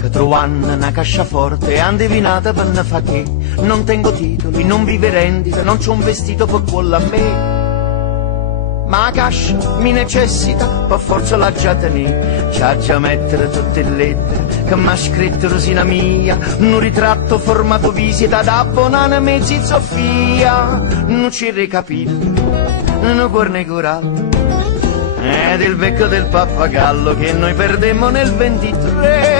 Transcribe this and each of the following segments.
che trovano una casciaforte andivinata per ne fa che non tengo titoli, non vive rendita, non c'ho un vestito per quello a me. Ma la cascia mi necessita, per forza la già tenere, c'ha già mettere tutte le lettere che m'ha scritto Rosina mia, un ritratto formato visita da Bonana mezzi Sofia, non ci ricapito, non guarda corallo, ed il becco del pappagallo che noi perdemmo nel 23.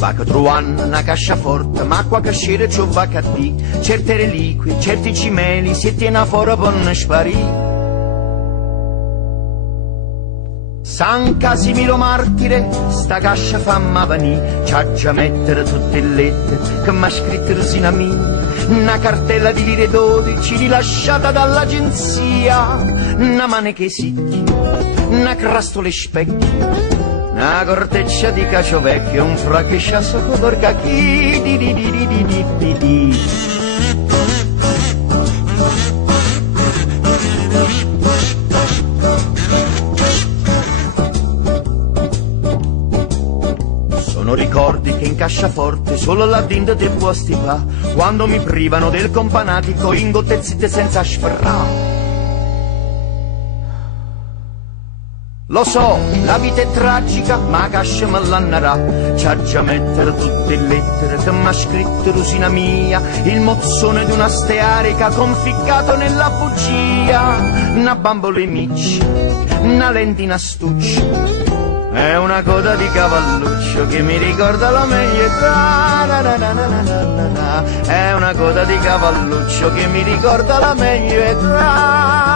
Va che trovano una casciaforte, ma qua che scere c'ho va che di, certe reliquie, certi cimeli, si tiene fuori per non sparire. San Casimiro martire, sta cascia famma venì, c'ha già mettere tutte le lettere che m'ha scritto Rosina mia, una cartella di lire 12 rilasciata dall'agenzia, una maneche sicchi, una crastole specchi, una corteccia di cacio vecchio, un fracchesciasso con cacchi di. Sono ricordi che in casciaforte solo là dentro te può stipà, quando mi privano del companatico in gottezzite senza sferrà. Lo so, la vita è tragica, ma cascia me l'annarà, c'ha già mettere tutte le lettere che m'ha scritto Rosina mia, il mozzone di una stearica conficcato nella bugia, una bambola in micci, una lentina astuccia, è una coda di cavalluccio che mi ricorda la meglio età, è una coda di cavalluccio che mi ricorda la meglio età.